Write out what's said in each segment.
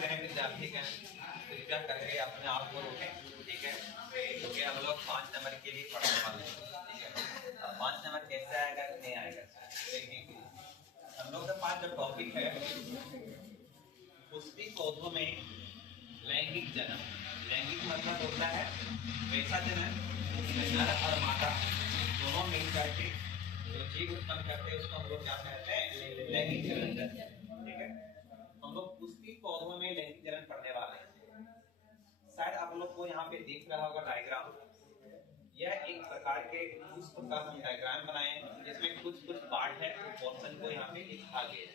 रहे विद्यार्थीगण, कृपया करके अपने आप को रोकें, ठीक है। क्योंकि हम लोग 5 नंबर के लिए पढ़ने वाले हैं, ठीक है। अब 5 नंबर कैसे आएगा नहीं आएगा देखेंगे। हम लोग का 5 जो टॉपिक है, पुष्पी पौधों में लैंगिक जन्म। लैंगिक मतलब होता है वैसा जन्म जिसमें नर और मादा दोनों मिल करके जो जीव उत्पन्न करते हैं उसको हम लोग क्या कहते हैं, लैंगिक जन्म कहते हैं, ठीक है। हम लोग पुष्पी पौधों में लैंगिक जन्म पढ़ने वाले हैं। शायद आप लोग को यहाँ पे दिख रहा होगा डायग्राम। यह एक प्रकार के पुष्प का हम डायग्राम बनाए हैं जिसमें कुछ कुछ पार्ट है, पोर्शन को यहाँ पे लिखा गया है।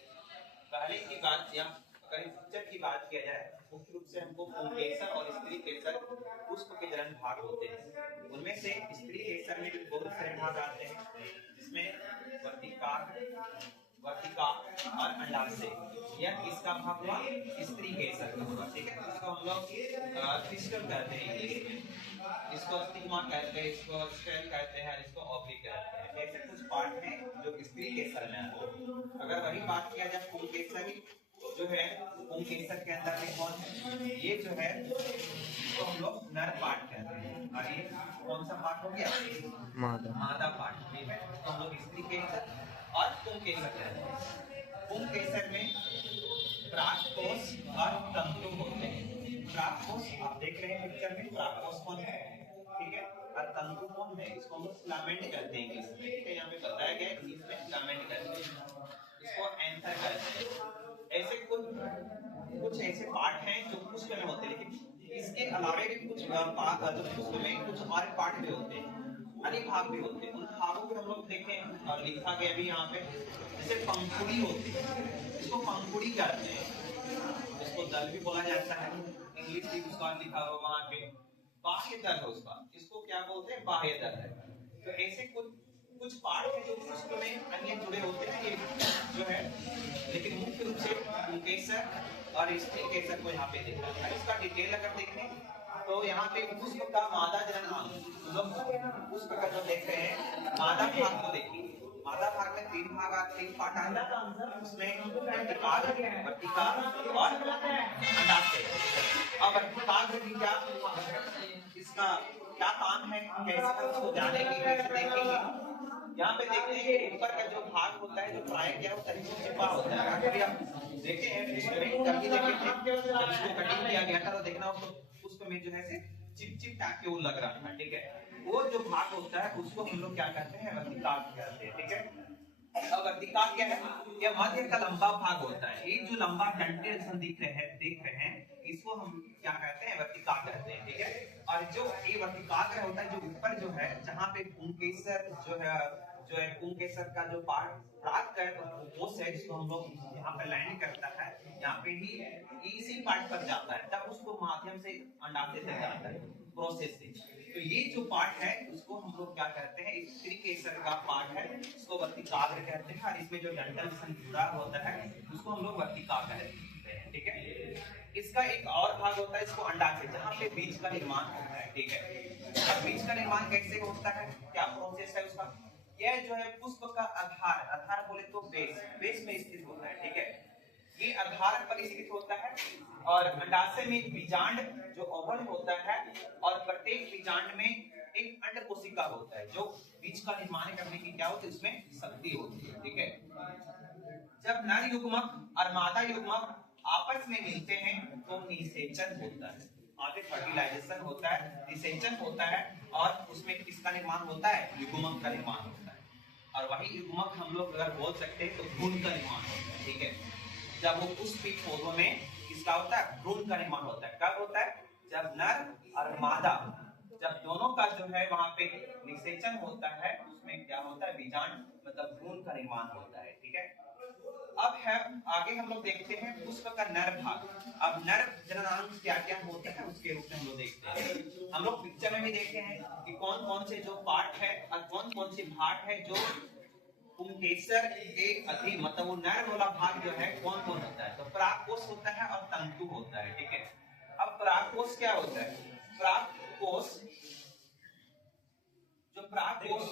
पहले की बात या अगर पिक्चर की बात किया जाए, मुख्य रूप से हमको पुंकेसर और स्त्री केसर पुष्प के जन्म भाग होते हैं। उनमें से स्त्री केसर में बहुत सारे भाग आते हैं जिसमें वर्तिका और अंडाशय। यह किसका भाग हुआ? स्त्री केसर का हुआ, ठीक है। इसको हम लोग क्रिस्टल कहते हैं इंग्लिश में, इसको स्टिग्मा कहते हैं, इसको स्टेल कहते हैं, इसको ओवरी कहते हैं। ऐसे कुछ पार्ट हैं जो स्त्री केसर में आते हैं। अगर वही बात किया जाए पुंकेसर जो है, पुंकेसर के अंदर में कौन है? ये जो है इसको हम लोग नर पार्ट कहते हैं और ये कौन सा पार्ट हो गया? मादा पार्ट, ठीक है। तो हम लोग स्त्री केसर और पुंकेसर कहते हैं। पुंकेसर में प्राककोश और तंतु होते हैं। प्राककोश आप देख रहे हैं पिक्चर में, प्राककोश कौन है, ठीक है, और तंतु कौन है? इसको हम लोग फिलामेंट कहते हैं इंग्लिश में, ठीक है। यहाँ पे बताया गया है इंग्लिश में फिलामेंट कहते हैं, इसको एंथर कहते हैं। ऐसे कुछ ऐसे पार्ट हैं जो पुष्प में होते हैं, लेकिन इसके अलावा भी कुछ जो पुष्प में कुछ और पार्ट भी होते हैं, अन्य भाग भी होते हैं। उन भागों को हम लोग देखें और लिखा गया भी यहाँ पे, जैसे पंखुड़ी होती है, इसको पंखुड़ी कहते हैं, इसको दल भी बोला जाता है, इंग्लिश भी उसका लिखा हुआ वहाँ पे। बाह्य दल है उसका, इसको क्या बोलते हैं? बाह्य दल है। तो ऐसे कुछ पार्ट है जो पुष्प में अन्य जुड़े होते हैं, ये जो है, लेकिन मुख्य रूप से पुंकेसर और स्त्री केसर को यहाँ पे देखा है। इसका डिटेल अगर देखें तो यहाँ पे पुष्प का मादा जनन अंग, लोग पुष्प का जो देख रहे हैं मादा भाग को देखिए। मादा भाग में 3 पार्ट आता है, उसमें वर्तिका और अंडाशय। अब वर्तिका इसका क्या काम है, कैसे हम इसको जानेंगे, कैसे देखेंगे। यहाँ पे देखते हैं कि ऊपर का जो भाग होता है, जो प्राय क्या होता है, चिपचिपा होता है। अगर आप देखे हैं कभी देखे जब इसको कटिंग किया गया था तो देखना उसको में जो है से चिपचिप टाइप के वो लग रहा था, ठीक है। वो जो भाग होता है उसको हम लोग क्या कहते हैं? वर्तिका कहते हैं, ठीक है। अब वर्तिका क्या है? ये मध्य का लंबा भाग होता है। ये जो लंबा डंठल हम देख रहे हैं इसको हम क्या कहते हैं? वर्तिका कहते हैं, ठीक है। और जो ये वर्तिकाग्र होता है, जो ऊपर जो है, जहाँ पे पुंकेसर जो है पुंकेसर का जो पार्ट प्राप्त है वो है, जिसको हम लोग यहाँ पे लैंड करता है, यहाँ पे ही इसी पार्ट पर जाता है, तब उसको माध्यम से अंडाशय तक जाता है प्रोसेस से। तो ये जो पार्ट है उसको हम लोग क्या कहते हैं? स्त्री केसर का पार्ट है, इसको वर्तिकाग्र कहते हैं। और इसमें जो डंठल जुड़ा होता है उसको हम लोग वर्तिका कहते हैं, ठीक है। इसका एक और भाग होता है, इसको अंडाशय, जहाँ पे बीज का निर्माण होता है, ठीक है। अब बीज का निर्माण कैसे होता है, क्या प्रोसेस है उसका? यह जो है पुष्प का आधार बोले तो बेस में स्थित होता है, ठीक है। ये आधार पर स्थित होता है और अंडाशय में बीजांड जो ओवल होता है, और प्रत्येक बीजांड में एक अंड कोशिका होता है जो बीज का निर्माण करने की क्या होती है? उसमें शक्ति होती है, ठीक है। जब नर युग्मक और मादा युग्मक आपस में मिलते हैं तो निषेचन होता है, आगे फर्टिलाइजेशन होता है, निषेचन होता है, और उसमें किसका निर्माण होता है? युग्मक का निर्माण होता है। और वही युग्मक हम लोग अगर बोल सकते हैं तो भ्रूण का निर्माण होता है, ठीक है। जब वो पुष्पी पौधों में किसका होता है? भ्रूण का निर्माण होता है। कब होता है? जब नर और मादा, जब दोनों का जो है वहां पे निषेचन होता है, उसमें क्या होता है? बीजांड मतलब भ्रूण का निर्माण होता है, ठीक है। अब है आगे हम लोग देखते हैं पुष्प का नर भाग। अब नर जननांग क्या क्या होते हैं उसके रूप में हम लोग देखते हैं। हम लोग पिक्चर में भी देखते हैं कि कौन कौन से जो पार्ट है और कौन कौन से भाग है जो पुंकेसर के अधि मतलब वो नर वाला भाग जो है कौन कौन होता है? तो परागकोश होता है और तंतु होता है, ठीक है। अब परागकोश क्या होता है? परागकोश जो परागकोश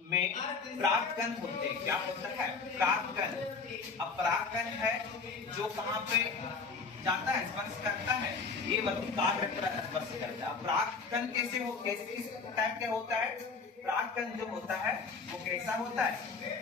में परागकण होते हैं, क्या होता है? परागकण। अब परागकण है जो कहां पे जाता है, स्पर्श करता है, ये वर्तिकाग्र पर स्पर्श करता है। परागकण कैसे हो, किस टाइप का होता है? परागकण जो होता है वो कैसा होता है?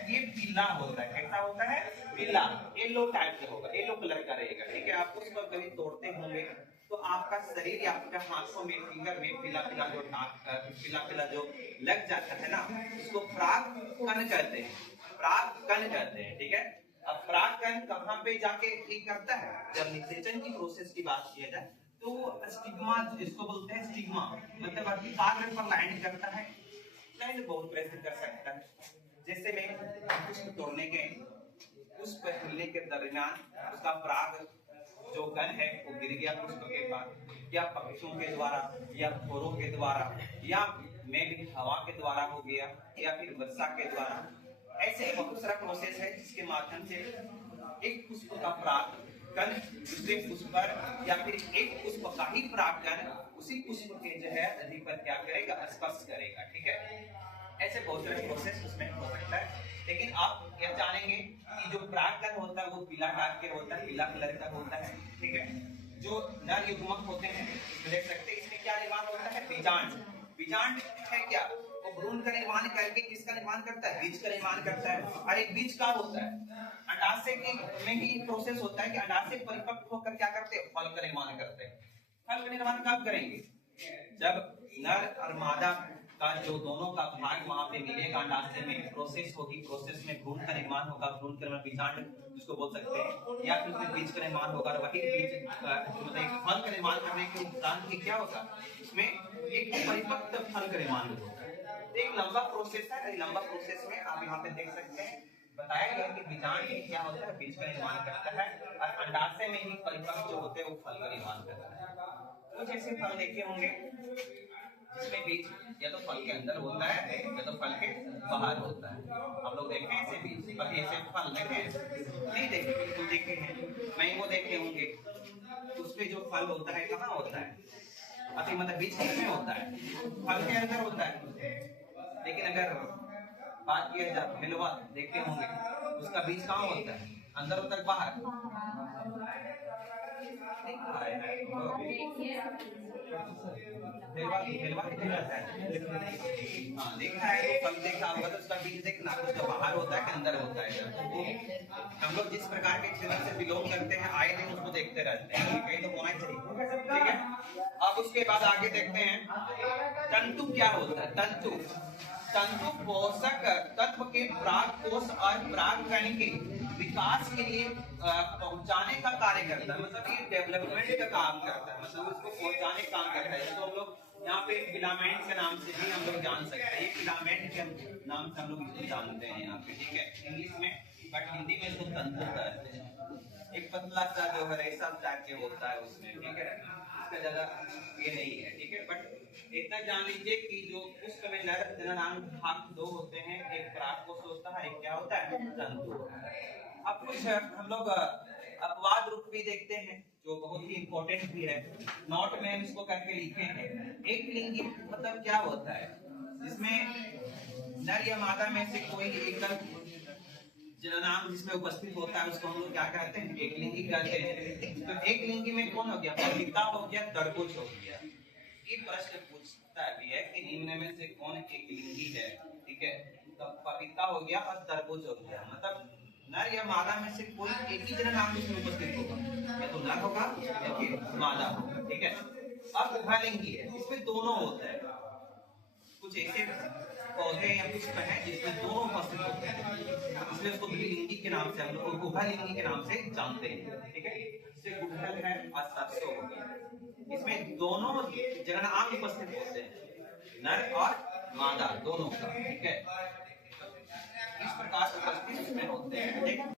ये पीला होता है। कैसा होता है? पीला, येलो टाइप का होगा, येलो कलर का रहेगा। ठीक है, आप उसको कभी तोड़ते होंगे तो आपका शरीर या आपके हाथों में, फिंगर में पीला पीला जो पीला पीला जो लग जाता है ना, उसको परागकण कहते हैं, परागकण कहते हैं। ठीक है, अब परागकण कहाँ पे जाके ठीक करता है? जब निषेचन की प्रोसेस की बात किया जाए तो स्टिग्मा, इसको बोलते हैं स्टिग्मा, मतलब वर्तिकाग्र पर लैंड करता है। लैंड बहुत प्रेशर कर सकता है। जैसे में पुष्प तोड़ने के, पुष्प हिलने के दरमियान उसका पराग जो कण है वो गिर गया पुष्प के पास, या पक्षियों के द्वारा, या घोरों के द्वारा, या में भी हवा के द्वारा हो गया, या फिर वर्षा के द्वारा। ऐसे बहुत सारा प्रोसेस है जिसके माध्यम से एक पुष्प का परागकण दूसरे पुष्प पर, या फिर एक पुष्प का ही परागकण उसी पुष्प के जो है अधि पर क्या करेगा? स्पर्श करेगा। ठीक है, ऐसे बहुत सारे प्रोसेस उसमें हो सकता है। लेकिन आप यह जानेंगे कि जो परागकण होता है वो पीला टाइप के होता है, पीला कलर का होता है। ठीक है, जो नर युग्मक होते हैं इसमें देख सकते हैं, इसमें क्या निर्माण होता है? बीजांड। बीजांड है क्या? वो भ्रूण का निर्माण करके किसका निर्माण करता है? बीज का निर्माण करता है। और एक बीज कब होता है? अंडाशय के में ही प्रोसेस होता है कि अंडाशय परिपक्व होकर क्या करते हैं? फल का निर्माण करते हैं। फल का निर्माण कब करेंगे? जब नर और मादा का जो दोनों का भाग वहां पे मिलेगा, अंडाशय में प्रोसेस होगी, प्रोसेस में भ्रूण का निर्माण होगा, भ्रूण का निर्माण बीजांड जिसको बोल सकते हैं, या फिर उसमें बीज का निर्माण होगा। और वही बीज मतलब एक फल का निर्माण करने के उपरांत ही क्या होगा? उसमें एक परिपक्व फल का निर्माण होगा। एक लंबा प्रोसेस है। लंबा प्रोसेस में आप यहाँ पे देख सकते हैं बताया गया कि बीजांड में क्या होता है? बीज का निर्माण करता है, और अंडाशय में ही परिपक्व जो होते हैं वो फल का निर्माण करता है। कुछ ऐसे फल देखे होंगे जिसमें बीज या तो फल के अंदर होता है या तो फल के बाहर होता है। हम लोग देखे ऐसे बीज, बाकी ऐसे फल देखे नहीं देखे? बिल्कुल देखे हैं। मैंगो देखे होंगे, उसमें जो फल होता है कहाँ होता है? अति मतलब बीज किसमें होता है? फल के अंदर होता है। लेकिन अगर बात किया जाए मिलवा देखते होंगे, उसका बीज कहाँ होता है? अंदर होता है बाहर? हाँ देखा है, तो फल देखा होगा तो उसका बीज देखना, उसका बाहर होता है कि अंदर होता है। तो हम लोग जिस प्रकार के क्षेत्र से बिलोंग करते हैं आए दिन उसको देखते रहते हैं, कहीं तो होना चाहिए। ठीक है, अब उसके बाद आगे देखते हैं तंतु क्या होता है? तंतु, तंतु पोषक तत्व के परागकोश और परागकण के विकास के लिए पहुंचाने का कार्य करता है। मतलब ये डेवलपमेंट का काम करता है, मतलब उसको पहुंचाने का काम करता है। तो हम लोग यहाँ पे फिलामेंट के नाम से भी हम लोग जान सकते हैं, ये फिलामेंट के नाम से हम लोग इसको जानते हैं यहाँ पे। ठीक है, इंग्लिश में, बट हिंदी में इसको तंतु कहते हैं। एक पतला सा जो है रेशा टाइप के होता है उसमें। ठीक है, इसका ज्यादा ये नहीं है। ठीक है, बट इतना जान लीजिए कि जो पुष्प में नर जननांग भाग दो होते हैं, एक परागकोश होता है, एक क्या होता है? तंतु होता है। अब कुछ हम लोग अपवाद रूप भी देखते हैं जो बहुत ही इंपॉर्टेंट भी है, नोट में हम इसको करके लिखे हैं। एक लिंगी मतलब क्या होता है? जिसमें नर या मादा में से कोई एकल जननांग जिसमें उपस्थित होता है उसको हम लोग क्या कहते हैं? एक लिंगी कहते हैं। तो एक लिंगी में कौन हो गया? पपीता हो गया, तरबूज हो गया। ये प्रश्न पूछता भी है कि निम्न में से कौन एक लिंगी है? ठीक है, तो पपीता हो गया और तरबूज हो गया, मतलब नर या मादा में से कोई एक ही जननांग उसमें उपस्थित होगा, या तो नर होगा या फिर मादा होगा। ठीक है, अब उभयलिंगी है, इसमें दोनों होता है। कुछ ऐसे पौधे या पुष्प है जिसमें दोनों उपस्थित होते हैं, इसलिए उसको द्विलिंगी के नाम से हम लोग उभयलिंगी के नाम से जानते हैं। ठीक है, जैसे गुड़हल है और सरसों हो गया, इसमें दोनों जननांग उपस्थित होते हैं, नर और मादा दोनों का। ठीक है, इस प्रकार उपस्थित इसमें होते हैं।